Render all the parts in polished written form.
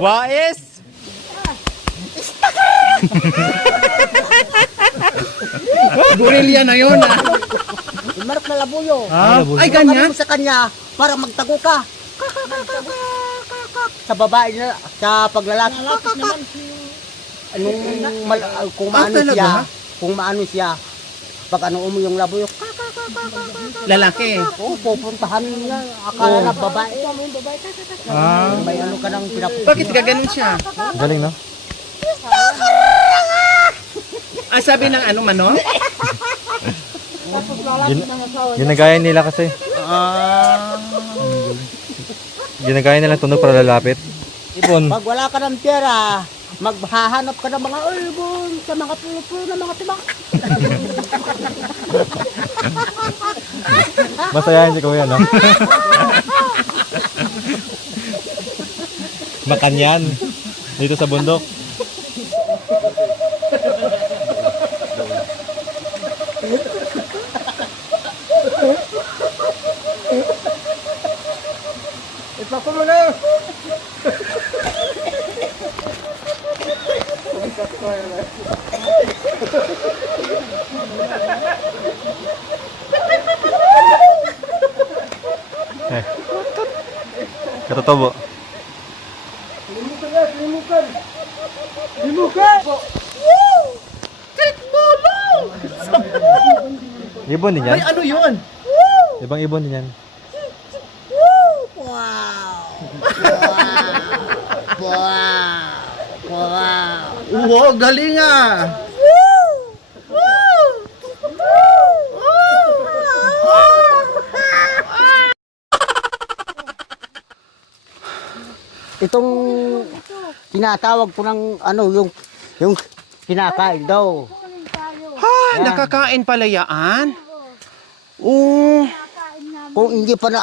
Wais! Borrelia na yun ah. Marap na labuyo. Ay, ganyan? Ano mo sa kanya para magtago ka. Sa babae na, sa paglalaki. Kung maano talaga? siya, kung maano siya, pag ano mo yung labuyo, Lalaki. pupuntahan niya. Akala na babae. May ano ka nang pinapuntahan. Bakit gaganon siya? Galing, no? Ah, sabi ng ano, manok? Ginagaya nila kasi. Ginagaya nila tunog para lalapit. Ibon. Pag wala ka ng pera, maghahanap ka ng mga ulbon sa mga pulo-pulo na mga tibak. Masayahin si Kuya, no? Makanyan. Dito sa bundok. Ipako mo na! Katotobo. Limukan! Limukan! Ibon din yan. Ay, ano yun? Ibang ibon din yan. Wow, galing ah. Itong tinatawag ko ng ano, yung kinakain daw. Ha, nakakain pala yaan? Oo. Kung hindi pa na,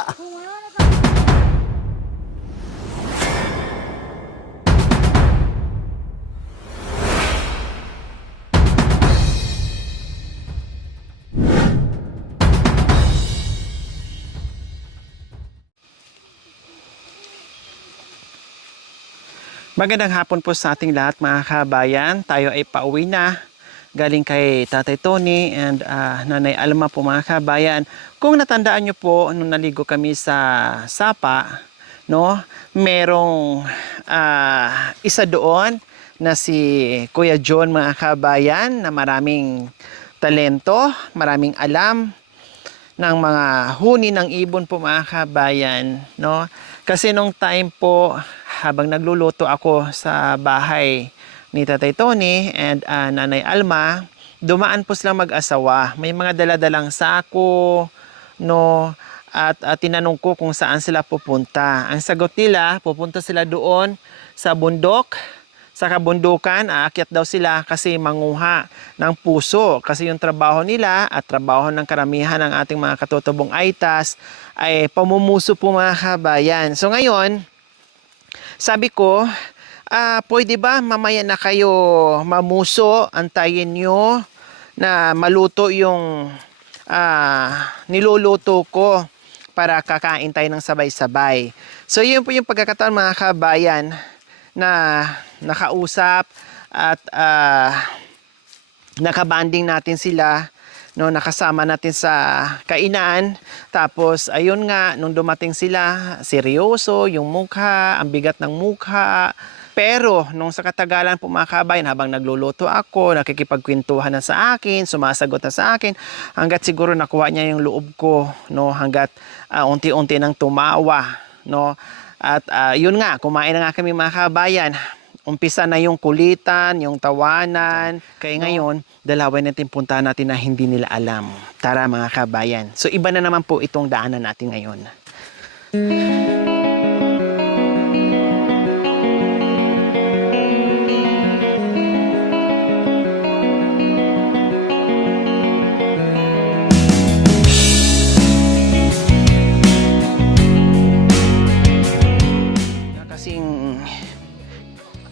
Magandang hapon po sa ating lahat mga kabayan. Tayo ay pauwi na. Galing kay Tatay Tony and Nanay Alma po mga kabayan. Kung natandaan nyo po, nung naligo kami sa Sapa, no, merong isa doon na si Kuya John mga kabayan na maraming talento, maraming alam ng mga huni ng ibon po mga kabayan, no? Kasi nung time po habang nagluluto ako sa bahay ni Tatay Tony and Nanay Alma, dumaan po silang mag-asawa. May mga daladalang sako, no? At tinanong ko kung saan sila pupunta. Ang sagot nila, pupunta sila doon sa bundok. Sa kabundukan, aakyat daw sila kasi manguha ng puso. Kasi yung trabaho nila at trabaho ng karamihan ng ating mga katutubong Aitas ay pamumuso po mga kabayan. So ngayon, sabi ko, pwede ba mamaya na kayo mamuso, antayin nyo na maluto yung niluluto ko para kakain tayo ng sabay-sabay. So yun po yung pagkakataon mga kabayan na nakausap at nakabanding natin sila, no, nakasama natin sa kainan. Tapos ayun nga, nung dumating sila, seryoso yung mukha, ang bigat ng mukha. Pero nung sa katagalan po mga kabayan, habang nagluluto ako, nakikipagkwentuhan na sa akin, sumasagot na sa akin, hanggat siguro nakuha niya yung loob ko, no, hanggat unti-unti nang tumawa, no. At yun nga, kumain na nga kami mga kabayan. Umpisa na yung kulitan, yung tawanan. Kaya ngayon, dalawin natin puntahan natin na hindi nila alam. Tara mga kabayan. So iba na naman po itong daanan natin ngayon.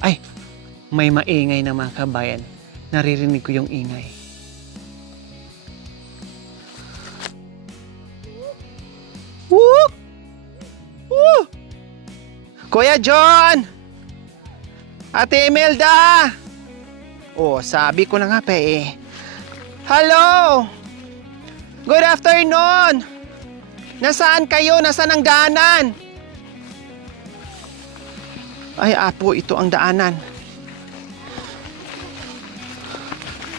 Ay, may maingay na mga kabayan. Naririnig ko yung ingay. Whoop! Kuya John! Ate Imelda! Oh, sabi ko na nga pa eh. Hello! Good afternoon! Nasaan kayo? Nasaan ang daanan? Ay, apo, ito ang daanan.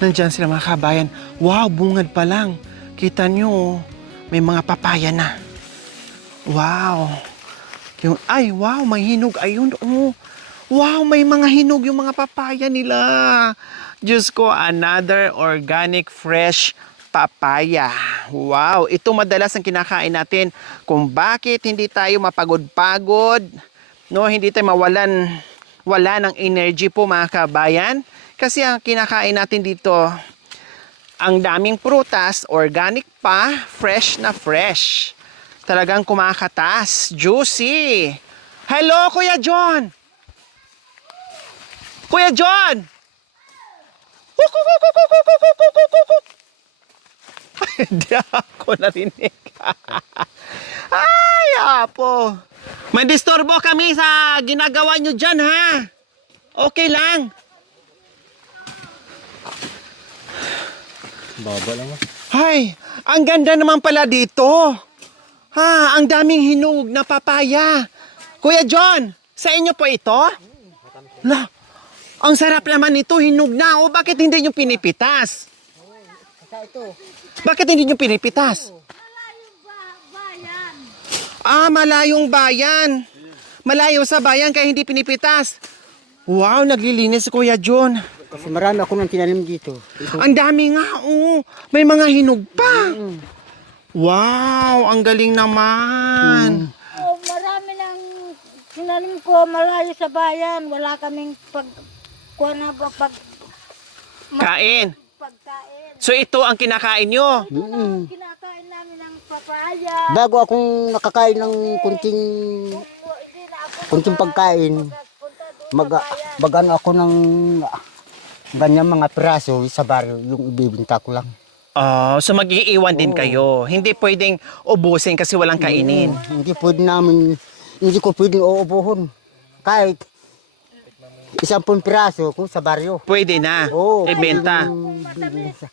Nandyan sila mga kabayan. Wow, bungad pa lang. Kita nyo, may mga papaya na. Wow. Ay, wow, may hinog. Ayun, oh. Wow, may mga hinog yung mga papaya nila. Diyos ko, another organic fresh papaya. Wow, ito madalas ang kinakain natin kung bakit hindi tayo mapagod-pagod, no, hindi tayo wala ng energy po mga kabayan. Kasi ang kinakain natin dito, ang daming prutas, organic pa, fresh na fresh. Talagang kumakatas, juicy. Hello, Kuya John! Kuya John! Hindi ako narinig. Ay, apo. May disturbo kami sa ginagawa nyo dyan, ha? Okay lang. Baba lang ah. Ay, ang ganda naman pala dito. Ha, ang daming hinog na papaya. Kuya John, sa inyo po ito? La, ang sarap naman nito, hinog na. O bakit hindi nyo pinipitas? Bakit hindi nyo pinipitas? Ah, malayong bayan. Malayo sa bayan kaya hindi pinipitas. Wow, naglilinis si Kuya John. Kasi marami ako nang tinanim dito. Ang dami nga, oh. May mga hinog pa. Wow, ang galing naman. Oh, marami nang sinanim ko malayo sa bayan. Wala kaming Kain. pagkain. So ito ang kinakain nyo. Kinakain namin ng papaya. Bago akong nakakain ng kunting pagkain, magano ako ng ganyan mga piraso sa baryo, yung ibibinta ko lang. Oh, so mag-iiwan din kayo. Hindi pwedeng ubusin kasi walang kainin. Hindi ko pwedeng uubuhon. Kahit 10 piraso kung sa baryo. Pwede na. Ibenta.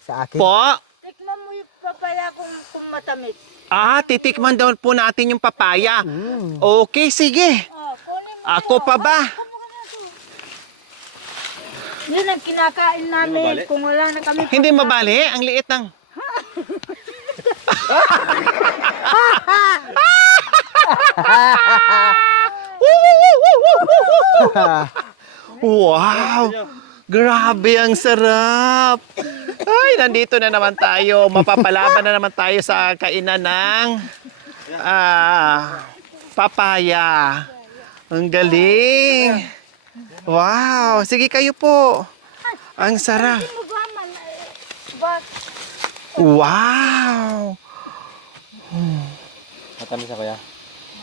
Sa akin. Po? Tikman mo yung papaya kung matamis. Ah, titikman daw po natin yung papaya. Okay, sige. Oh, kunin mo. Ako pa ba? Yun ang kinakain namin. Kung wala na kami Hindi mabali. Ang liit ng... Wow! Grabe, ang sarap! Ay, nandito na naman tayo. Mapapalaban na naman tayo sa kainan ng papaya. Ang galing! Wow! Sige kayo po. Ang sarap. Wow! Matamis ako ya.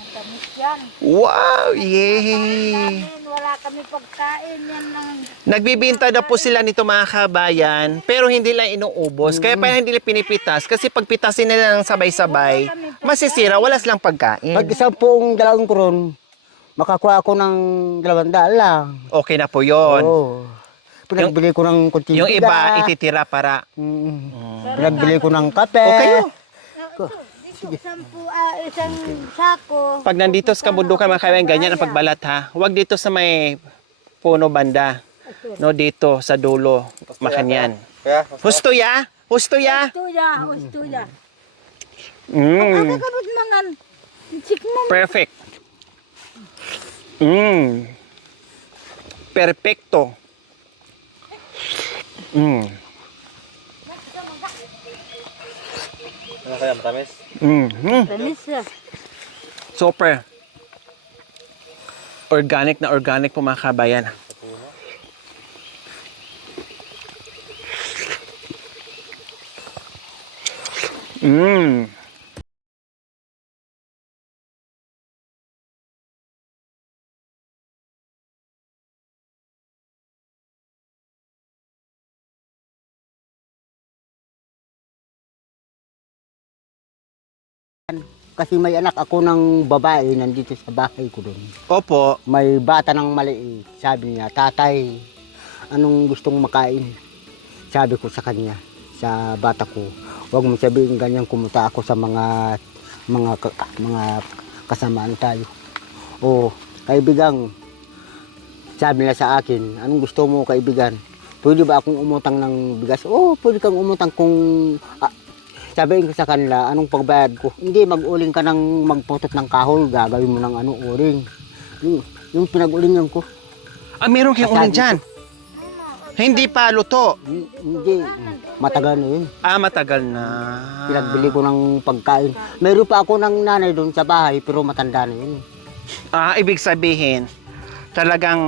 Matamis yan. Wow! Yay! Wala kami pagkain yan lang. Nagbibinta na po sila nito mga kabayan, pero hindi lang inuubos. Kaya pa hindi nila pinipitas kasi pag pitasin nila ng sabay-sabay, masisira, wala silang pagkain. Pag 10 dalawang kuron, makakuha ako ng 200 lang. Okay na po yon. Oo. Pinagbili ko ng kunting Yung iba, bigas. ititira para... Pinagbili ko ng kape. O kayo, Isang sako. pag nandito sa kabundukan mga kabayan, ganyan ang pagbalat ha. Huwag dito sa may puno banda. No, dito sa dulo, makanyan. Kaya, Husto ya? Husto ya? Ustuya. Mm, Kakabot mangan. Sikmo. perfect. Perfecto. ano kaya matamis? Tamis ah. Super. Organic na organic po mga kabayan. kasi may anak ako ng babae nandito sa bahay ko doon. Opo. May bata ng maliit. Sabi niya, tatay, anong gustong makain? Sabi ko sa kanya, sa bata ko, huwag mo sabihin ganyan, kumusta ako sa mga kasamaan tayo. O, kaibigan, sabi nila sa akin, anong gusto mo kaibigan? Pwede ba akong umutang ng bigas? Oo, pwede kang umutang kung... sabihin ko sa kanila, anong pagbayad ko? Hindi, mag-uling ka ng magputot ng kahol, gagawin mo ng uling. Yung pinag-ulingan ko. Ah, meron kayong uling dyan? Hindi pa luto? Hindi, matagal na yun. Ah, matagal na. Pinagbili ko ng pagkain. Meron pa ako ng nanay doon sa bahay, pero matanda na yun. Ah, ibig sabihin, talagang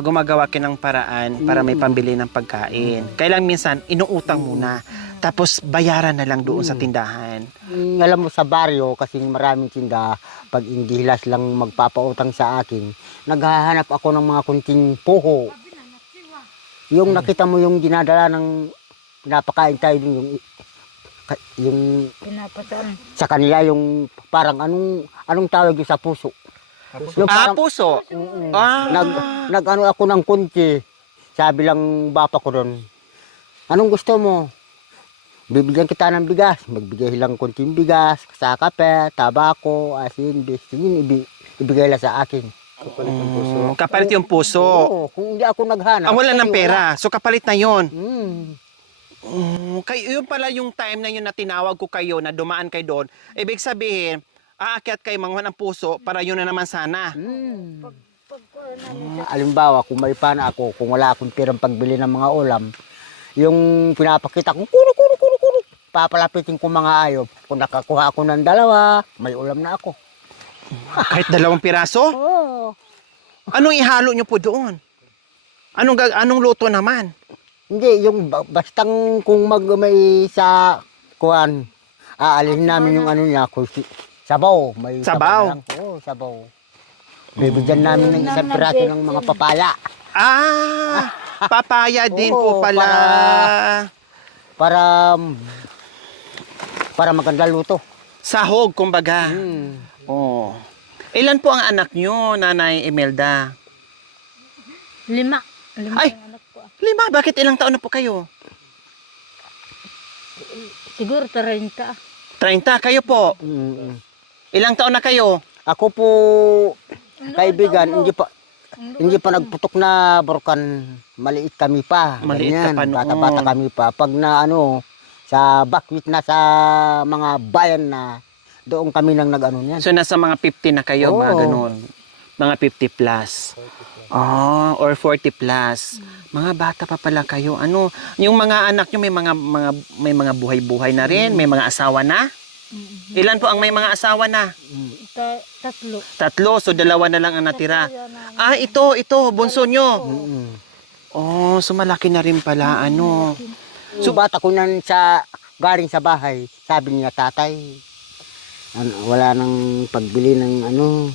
gumagawa ka ng paraan para may pambili ng pagkain. Kailang minsan, inuutang muna. Tapos, bayaran na lang doon sa tindahan. Alam mo sa baryo, kasi maraming tinda, pag hindi hilas lang magpapautang sa akin, naghahanap ako ng mga kunting puho. Yung nakita mo yung dinadala ng pinapakain tayo dun, yung Pinapasaan. sa kanila yung parang anong tawag yung sa puso. Yung parang, Puso. Ah. nag-ano ako ng kunti. Sabi lang bapa ko doon, anong gusto mo? Bibigyan kita ng bigas. Magbigay lang kunting bigas, sa kape, tabako, asin, bistin, ibigay lang sa akin. Kapalit yung puso. Oo, kung hindi ako naghanap. Wala ng wala. pera. So, kapalit na yon. Mm. Yun pala yung time na yun na tinawag ko kayo, na dumaan kayo doon. Ibig sabihin, aakyat kayo manguha ng puso para yun na naman sana. Alimbawa, kung may pana ako, kung wala akong pirang pagbili ng mga ulam, yung pinapakita ko, kuro, papalapitin ko mga ayop. Kung nakakuha ako ng 2, may ulam na ako. Kahit 2 piraso? Oo. Anong ihalo nyo po doon? Anong luto naman? Hindi, yung bastang kung may sa kuhan, aalihin namin yung ano niya, sabaw. May Sabaw? Oo, sabaw. Bibigyan namin ng isang piraso ng mga papaya. Ah! Papaya din Oo, po pala. Para maganda luto. Sahog, kumbaga. Mm. Oh. Ilan po ang anak nyo, Nanay Imelda? 5. 5 Ay! ang anak ko. 5? Bakit ilang taon na po kayo? Siguro 30. 30, kayo po. Mm. Ilang taon na kayo? Ako po, kaibigan, hindi pa nagputok na burkan. Maliit kami pa. Maliit ka Ganyan, pa noon. bata-bata kami pa. Pag na sa bakwit na sa mga bayan na, doon kami nang nag-ano niyan. So nasa mga 50 na kayo, mga Oo. ganun. Mga 50 plus. Or 40 plus. Mga bata pa pala kayo. Yung mga anak nyo may mga buhay-buhay na rin, may mga asawa na? Ilan po ang may mga asawa na? 3. 3, so 2 na lang ang natira. Ah, ito, bunso nyo. Mm. Oh, so malaki na rin pala, So bata ko nan galing sa bahay, sabi niya, tatay, wala nang pagbili ng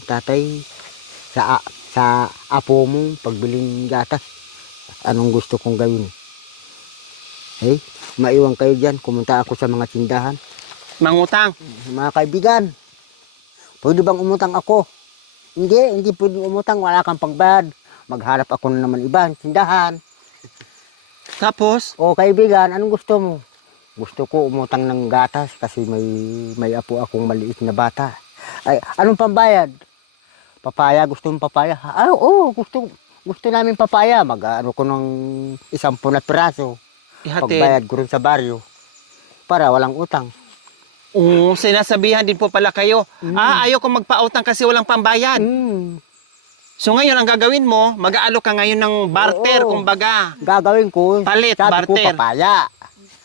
tatay, sa apo mo, pagbiling gatas. Anong gusto kong gawin? Hey, maiwan kayo dyan, kumunta ako sa mga tindahan. Mangutang. Mga kaibigan, pwede bang umutang ako? Hindi pwede umutang, wala kang pagbayad. Magharap ako na naman ibang tindahan. Tapos? O kaibigan, anong gusto mo? Gusto ko umutang ng gatas kasi may apo akong maliit na bata. Ay, anong pambayad? Papaya, gusto mong papaya? Ah, oo, gusto namin papaya. Mag-ano ko ng 10 na piraso. Ihatid. Pagbayad ko rin sa baryo para walang utang. Oo, sinasabihan din po pala kayo. Ayaw ko magpa-utang kasi walang pambayad. So ngayon, ang gagawin mo, mag-aalok ka ngayon ng barter, Oo. kumbaga. Gagawin ko, Palit, sabi barter. ko papaya.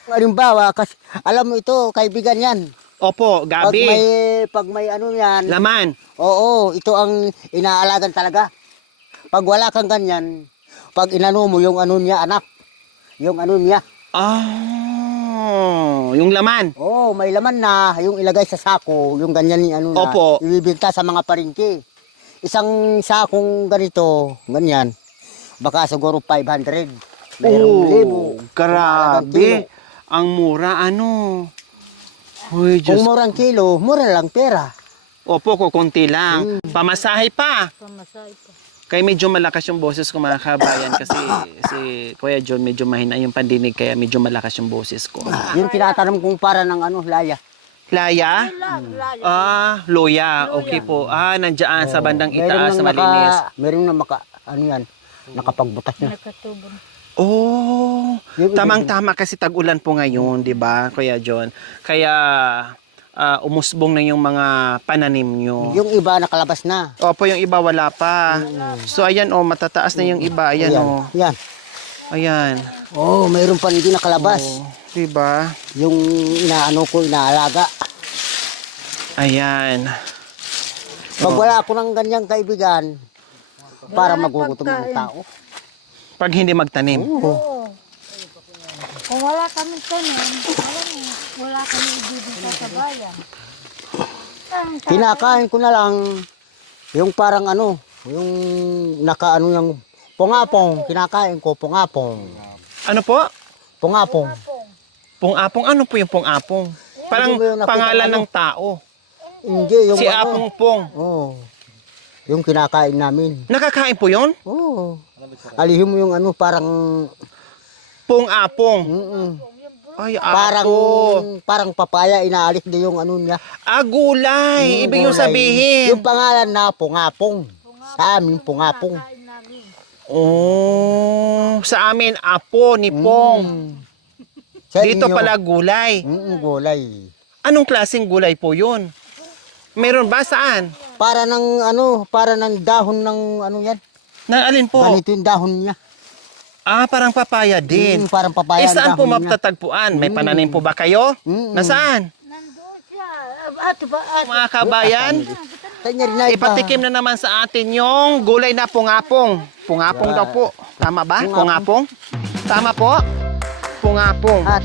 Halimbawa, kasi alam mo ito, kaibigan yan. Opo, gabi. Pag may yan, Laman. oo, ito ang inaalagan talaga. Pag wala kang ganyan, pag inano mo yung niya, anak, yung niya. Yung laman. Oo, may laman na, yung ilagay sa sako, yung ganyan na, Opo. ibibinta sa mga paringki. Isang sakong ganito, ganyan, baka siguro 500. Mayroong libo. Grabe. Kilo. Ang mura, Uy, Kung Diyos. murang kilo, mura lang pera. Opo, kukunti lang. Pamasahe pa. Pamasay pa. Kaya medyo malakas yung boses ko mga kabayan kasi si Kuya John medyo mahina yung pandinig kaya medyo malakas yung boses ko. Yung tinatanong kong para ng laya. Laya? Lalo. Loya. Okay po. Nandiyan sa bandang itaas sa nang malinis. Meron na nakapagbutas na. Nakatubon. Oh, Yung tamang-tama kasi tag-ulan po ngayon, 'di ba, Kuya John? Kaya umusbong na yung mga pananim nyo. Yung iba nakalabas na. Opo, yung iba wala pa. So ayan matataas na yung iba. Ayan Yan. Ayan. Oh, mayroon pa hindi nakalabas. Oh, 'di ba? Yung inaalaga. Ayan. Pag wala ako ng ganyang kaibigan, para magugutom ng pagkain. tao. Pag hindi magtanim. Oo. Kung wala kami tanim, wala kami ibibigay sa bayan. Kinakain ko na lang yung parang yung yung pungapong. Kinakain ko pungapong. Ano po? Pungapong. Pung-apong. Ano po yung pung-apong? Parang Hindi mo yung nakita pangalan ano? ng tao. Hindi, yung Si Apong Pong. Oh. Yung kinakain namin. Nakakain po yun? Oh. Alihin mo yung parang Pung-apong. mm, Ay, parang apo. parang papaya inaalis din yung niya. Gulay. Ibig yung Gulay. sabihin. Yung pangalan na pungapong. Sa amin pungapong. Sa amin, apo ni Pong. Sa Dito inyo, pala gulay. gulay. Anong klaseng gulay po yun? Meron ba? Saan? Para ng dahon ng yan. Na alin po? Ganito yung dahon niya. Parang papaya din. Parang papaya. Saan ang po dahon niya. matatagpuan? May pananim po ba kayo? Nasaan? Nandoon siya. Ato ba? Mga kabayan, Kanya rin na iba. ipatikim na naman sa atin yung gulay na pungapong. Pungapong daw po. Tama ba? Pungapong? Tama po? Pungapong. At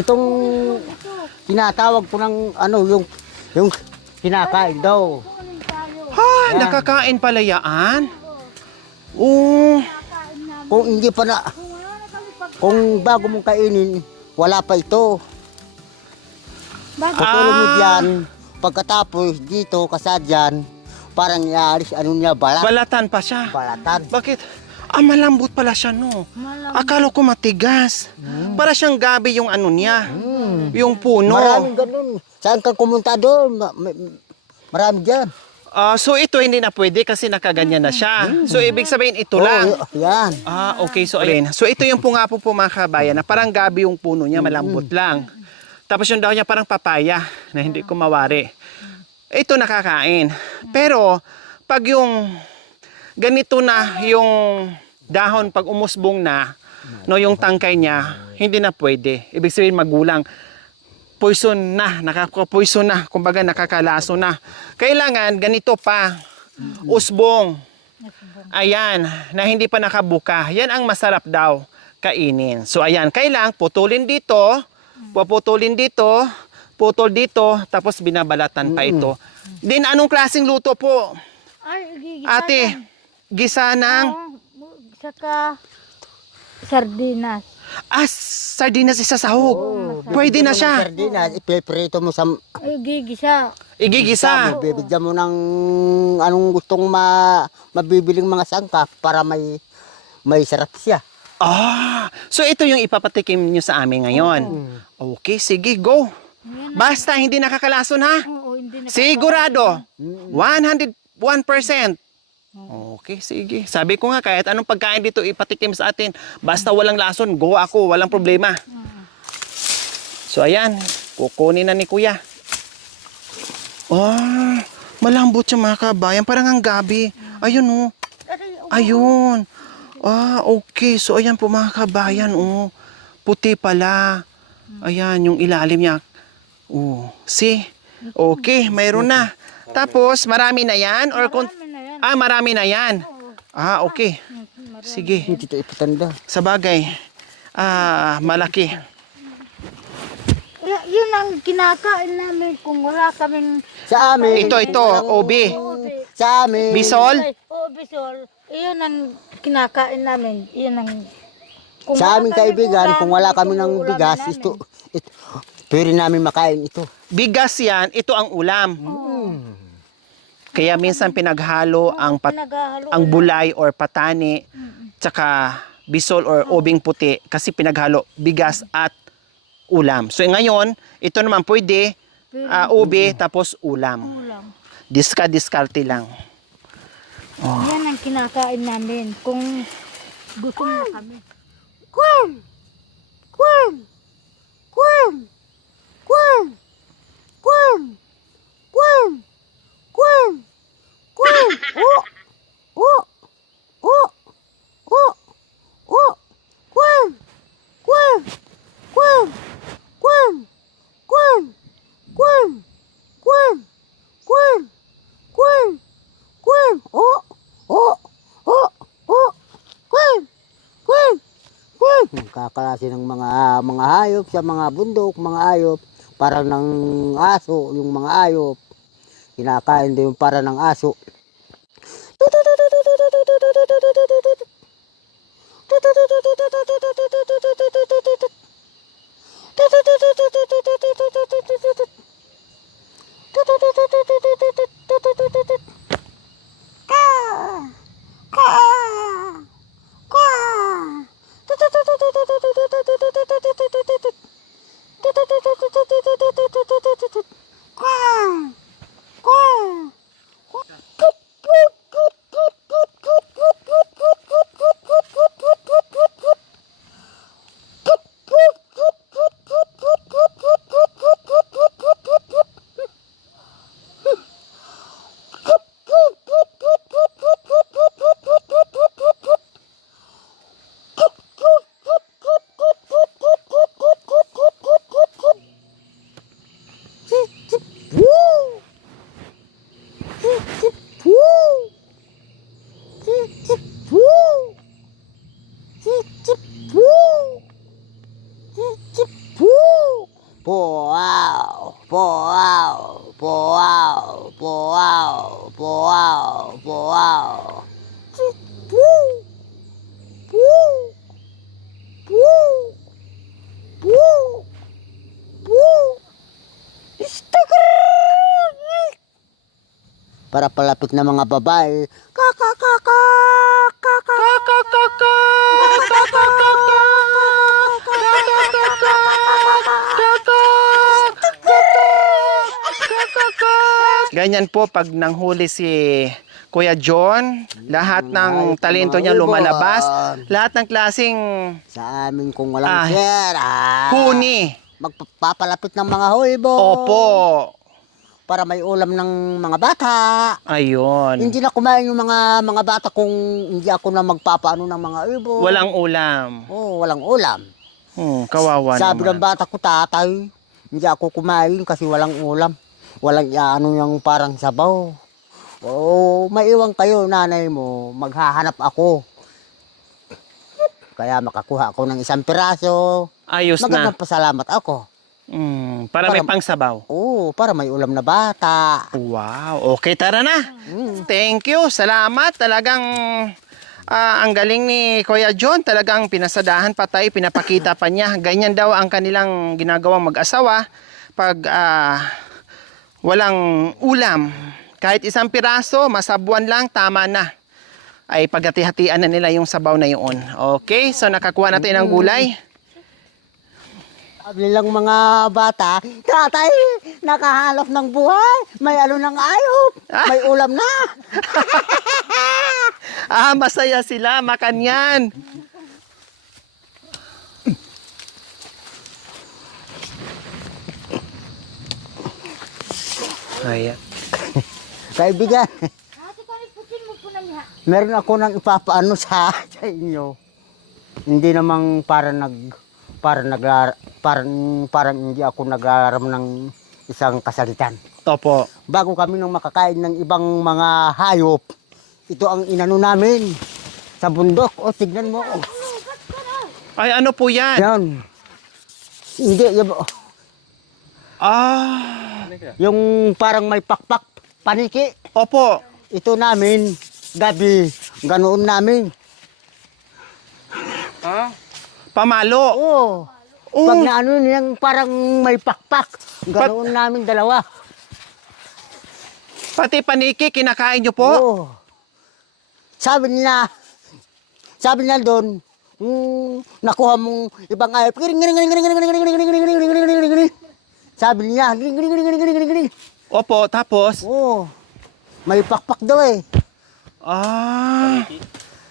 itong tinatawag ko ng yung kinakain daw. Nakakain pala yaan? Oo. Kung hindi pa na, kung bago mong kainin, wala pa ito. Putulong mo dyan, pagkatapos dito, kasadyan, parang ialis, niya, Balatan pa siya. balatan. Bakit? Malambot pala siya, no? Akala ko matigas. Para siyang gabi yung niya. Yung puno. Maraming ganun. Saan kang kumunta doon? Marami dyan. So ito hindi na pwede kasi nakaganyan na siya. So ibig sabihin ito lang. Yan. Okay. So ayun. So ito yung pungapo po mga kabayan na parang gabi yung puno niya, malambot lang. Tapos yung daw niya parang papaya na hindi ko mawari. Ito nakakain. Pero pag yung ganito na yung dahon pag umusbong na, yung tangkay niya, hindi na pwede. Ibig sabihin magulang. Poison na, nakaka-poison na, kumbaga nakakalaso na. Kailangan ganito pa, usbong. Ayan, na hindi pa nakabuka. Yan ang masarap daw kainin. So ayan, kailangan putulin dito, puputulin dito, putol dito, tapos binabalatan pa ito. Din anong klaseng luto po? Ay, gigisa Ate, gisa ng saka sardinas. sardinas isa sahog. Pwede na siya. Sardinas, ipiprito mo sa Ay, gigisa. Igigisa. bibigyan mo ng anong gustong mabibiling mga sangkap para may sarap siya. So ito yung ipapatikim nyo sa amin ngayon. Okay, sige, go. Basta hindi nakakalason ha. Oo, hindi na. Sigurado. 101%. Okay, sige. Sabi ko nga, kahit anong pagkain dito ipatikim sa atin, basta walang lason, go ako, walang problema. So ayan, kukunin na ni kuya. Malambot siya mga kabayan, parang ang gabi. Ayun oh. Ayun. Okay. So ayan po mga kabayan, oh. Puti pala. Ayan, yung ilalim niya. Oh, see? Okay, mayroon na. Tapos, marami na yan? Marami na yan. Marami na yan. Okay. Sige. Hindi ito ipatanda. Sa bagay, malaki. Yun ang kinakain namin kung wala kaming Sa amin. Ito, obi. Sa amin. Bisol? bisol. Iyon ang kinakain namin. Iyon ang kung Sa wala aming kaming kaibigan, ulam, kung wala kami ito ng ulam bigas, namin. ito, pwede namin makain ito. Bigas yan, ito ang ulam. Kaya minsan pinaghalo Pinaghahalo ang na. bulay or patani, tsaka bisol or obing puti kasi pinaghalo bigas at ulam. So ngayon, ito naman pwede ube tapos ulam. Ulam. Diskarte lang. Yan ang kinakain namin kung gusto na kami. Kakalasi ng mga hayop sa mga bundok, mga hayop, para ng aso, yung mga hayop. Kinakain din yung para ng aso. Wow! Wow! Wow! Wow! Wow! Wow! Para palapit na mga babae. Ganyan po pag nanghuli si Kuya John, lahat ng talento niya lumalabas, lahat ng klaseng Sa amin kung walang pera. huni. Magpapalapit ng mga huibo. Opo. Para may ulam ng mga bata. Ayun. Hindi na kumain yung mga bata kung hindi ako na magpapaano ng mga huibo. Walang ulam. Walang ulam. Kawawa Sabi ng naman. bata ko, tatay, hindi ako kumain kasi walang ulam. Walang ano yung parang sabaw. Maiwan kayo, nanay mo, maghahanap ako. Kaya makakuha ako ng 1 piraso. Ayos na. Magandang pasalamat ako. Para may pangsabaw. Para may ulam na bata. Wow. Okay, tara na. Thank you. Salamat. Talagang ang galing ni Kuya John. Talagang pinasadahan pa tayo, pinapakita pa niya. Ganyan daw ang kanilang ginagawang mag-asawa pag walang ulam. Kahit 1 piraso, masabuan lang, tama na. Ay paghati-hatian na nila yung sabaw na yun. Okay, so nakakuha na tayo ng gulay. Sabi nilang mga bata, tatay, nakahalap ng buhay. May ano ng ayop. May ulam na. Masaya sila, makanyan. Ayan. Kaibigan, Ate, kaliputin mo po na niya. meron ako nang ipapaano sa inyo. Hindi namang parang hindi ako naglalaram ng isang kasalitan. Opo. Bago kami nang makakain ng ibang mga hayop, ito ang inano namin sa bundok. O, tignan mo. O, Ay, ano po yan? yan. Hindi, Ah, yung parang may pakpak, paniki. opo. Ito namin, gabi, ganoon namin. Pamalo. Oo. Oh. Pag naano yung parang may pakpak, ganoon namin dalawa. Pati paniki, kinakain nyo po? Oo. Sabi nila doon, nakuha mong ibang ayop. Sabi niya, Opo, tapos? oh, may pakpak daw eh. Ah.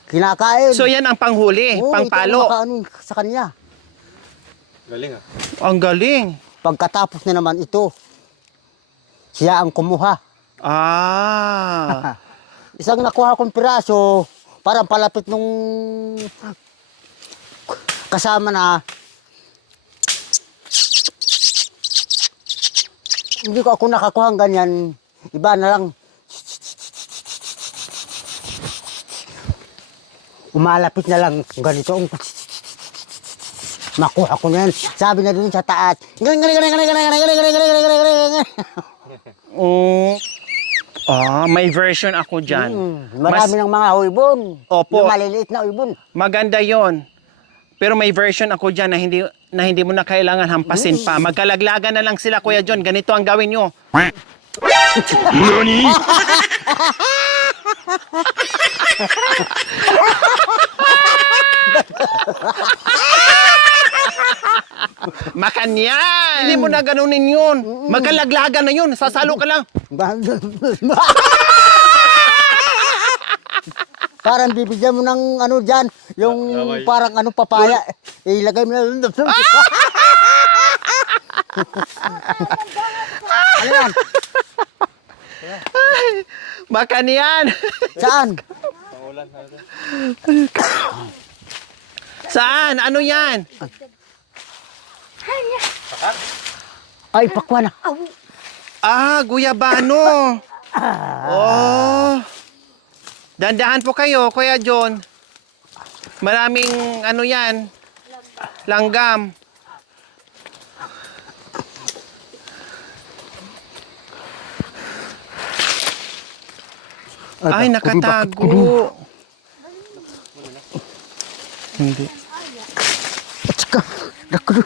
Kinakain. So yan ang panghuli, Oo, pangpalo. ito ang makaano sa kanya. Ang galing. Pagkatapos na naman ito, siya ang kumuha. Ah. Isang nakuha kong piraso, parang palapit nung kasama na. Hindi ko ako nakakuha ng ganyan. Iba na lang. Umalapit na lang ganito. Makuha ko na yan. Sabi na dun sa taas. Oh. Ah, may version ako dyan. Marami ng mga huibon. Opo. Yung maliliit na huibon. Maganda yon. Pero may version ako dyan na hindi mo na kailangan hampasin pa. Magkalaglagan na lang sila, Kuya John. Ganito ang gawin nyo. Makanyan! Hindi mo na ganunin yun. Magkalaglagan na yun. Sasalo ka lang. Parang bibigyan mo ng ano dyan, yung parang ano papaya. Ilagay mo na. Ano yan? Makanyan! Saan? Saan? Ano yan? Ay, pakwan na. Ah, guyabano. Oh. Dandahan po kayo, Kuya John. Maraming ano yan, langgam. Ay, nakatago. Hindi. Tsaka, rakudo.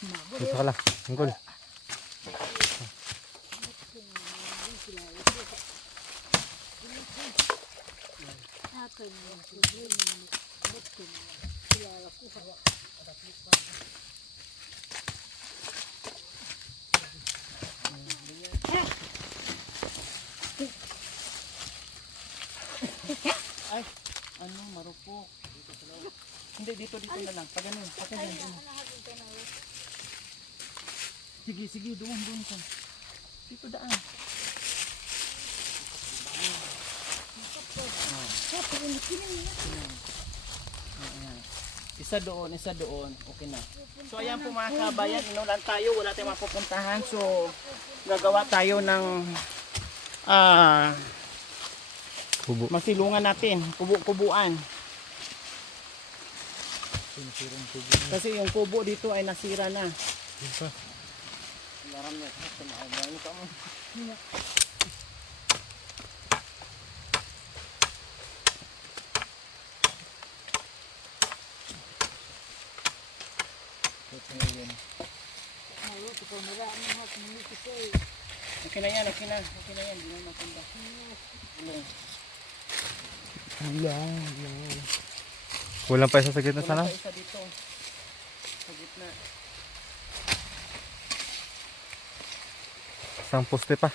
Dito ka lang. Unggol. Ay, ano, marupok. Hindi, dito na lang. Pag ganun, pag ganun. Sige, doon ka. Dito daan. Isa doon. Okay na. So ayan po mga kabayan, inulan tayo, wala tayong mapupuntahan. So gagawa tayo ng Kubo. masilungan natin, kubuan. Kasi yung kubo dito ay nasira na. Okay na yan. Hindi na matanda. Kulang pa isa sa gitna sana. Wala pa isa dito. Sa gitna. Isang poste pa.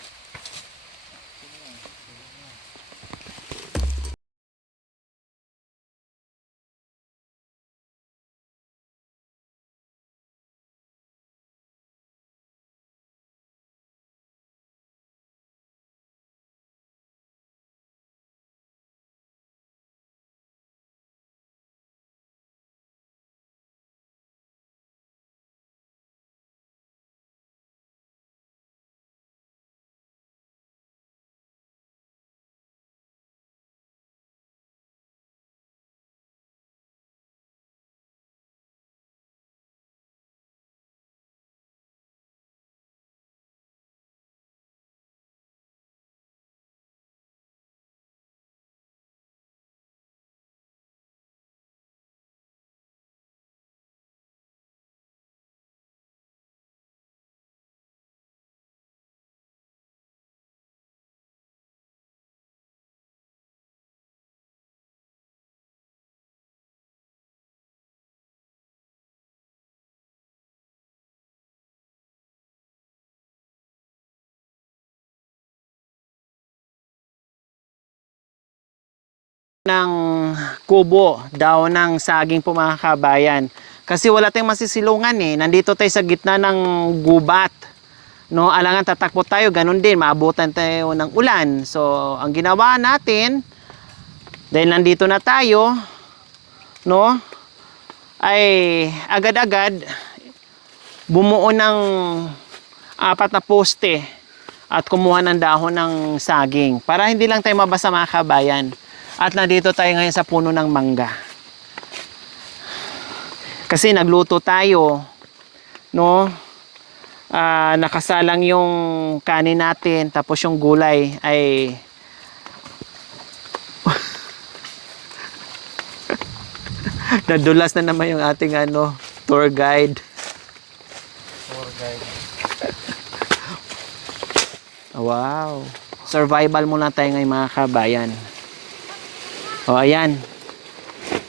Ng kubo daw ng saging po mga kabayan. Kasi wala tayong masisilungan eh. Nandito tayo sa gitna ng gubat. No, alangan tatakbo tayo, ganun din, maabutan tayo ng ulan. So, ang ginawa natin, dahil nandito na tayo, no, ay agad-agad bumuo ng 4 na poste at kumuha ng dahon ng saging para hindi lang tayo mabasa mga kabayan. At nandito tayo ngayon sa puno ng mangga. Kasi nagluto tayo, no? Nakasalang yung kanin natin, tapos yung gulay ay nadulas na naman yung ating tour guide. Wow. Survival muna tayo ngayon mga kabayan. Oh, ayan.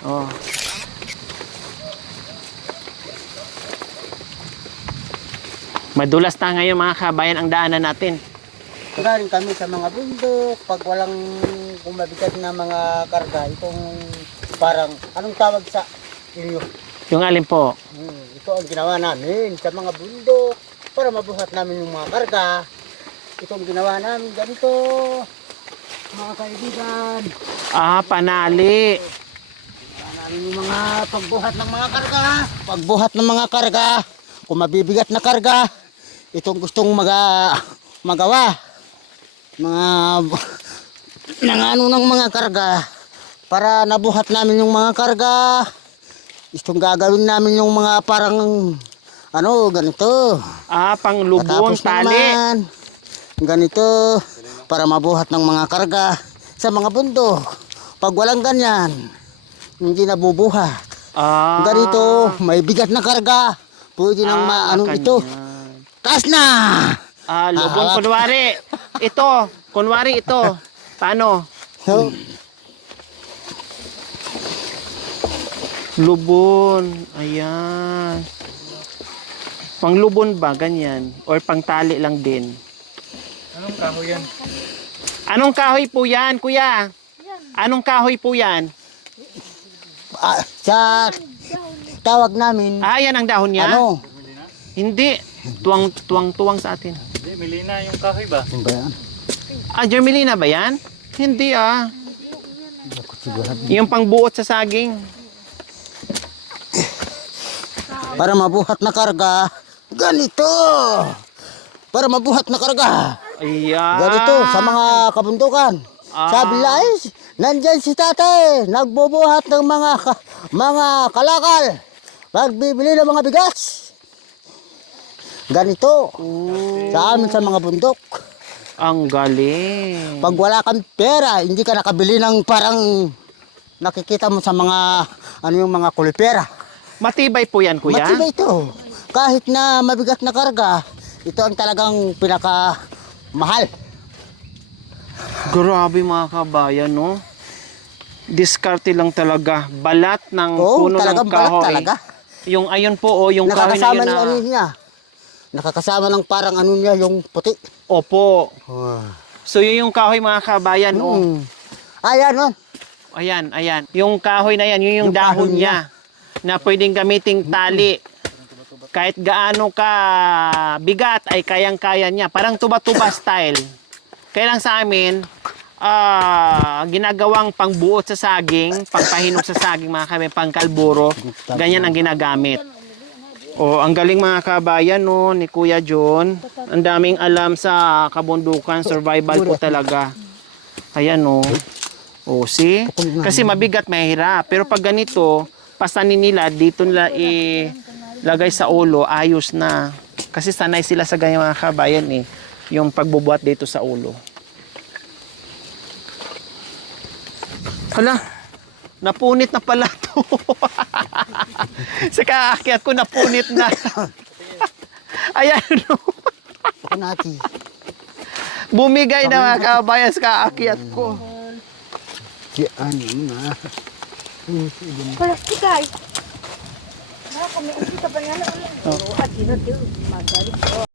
Oh. Madulas na ngayon mga kabayan ang daanan natin. Galing kami sa mga bundok, pag walang kumabigat na mga karga, itong parang, anong tawag sa inyo? Yung alin po? Ito ang ginawa namin sa mga bundok para mabuhat namin yung mga karga. Ito ang ginawa namin ganito, mga kaibigan. Panali. Ginawa namin yung mga pagbuhat ng mga karga. Pagbuhat ng mga karga, kung mabibigat na karga, itong gustong magawa. Ng mga karga para nabuhat namin yung mga karga. Itong gagawin namin yung mga parang ganito. Panglubon, Tapos tali. naman, ganito para mabuhat ng mga karga sa mga bundok. Pag walang ganyan, hindi nabubuhat. Ganito, may bigat na karga. Pwede nang ito. Taas na! Lubon, kunwari. Ito. Paano? So, Lubon. Ayan. Panglubon ba? Ganyan. Or pangtali lang din. Anong kahoy yan? Anong kahoy po yan, kuya? Anong kahoy po yan? sa tawag namin, Yan ang dahon niya? Hindi. tuwang sa atin. Hindi, Melina yung kahoy ba? Ano ba yan? Germelina ba yan? Hindi Ako sigurado. Yung pangbuot sa saging. Para mabuhat na karga, ganito. Para mabuhat na karga, Ayan. ganito sa mga kabundukan. Sabi nila, ay, nandyan si tatay, nagbubuhat ng mga kalakal. Magbibili ng mga bigas. Ganito. Sa amin sa mga bundok. Ang galing. Pag wala kang pera, hindi ka nakabili ng parang nakikita mo sa mga, ano yung mga kulipera. Matibay po yan, kuya? Matibay ito. Kahit na mabigat na karga, ito ang talagang pinaka mahal. Grabe mga kabayan, no? Diskarte lang talaga. Balat ng Oo, puno ng talagang balat kahoy. talaga. Yung ayun po, yung kahoy na Nakakasama yun ng ano na... niya. Nakakasama ng parang ano niya, yung puti. Opo. So yun yung kahoy mga kabayan, oh. Ayan, oh. Ayan. Yung kahoy na yan, yun yung Yung dahon kahoy niya. Na pwedeng gamiting tali. Kahit gaano ka bigat ay kayang-kaya niya. Parang tuba-tuba style. Kaya lang sa amin, ginagawang pangbuot sa saging, pangpahinog sa saging mga kabayan, pangkalburo. Ganyan ang ginagamit. Oh, ang galing mga kabayan no, ni Kuya John. Ang daming alam sa kabundukan, survival po talaga. Ayan no. Oh, see? Kasi mabigat, mahirap. Pero pag ganito, pasanin nila, dito nila ilagay sa ulo, ayos na. Kasi sanay sila sa ganyan mga kabayan eh. Yung pagbubuhat dito sa ulo. Hala, napunit na pala to. Sa kaakyat ko, napunit na. Ayan no. Ako natin. Bumigay na mga kabayan sa kaakyat ko. Ano na. Plastic guys. Nah, kami ang kita pa yan. At ino, magaling ko.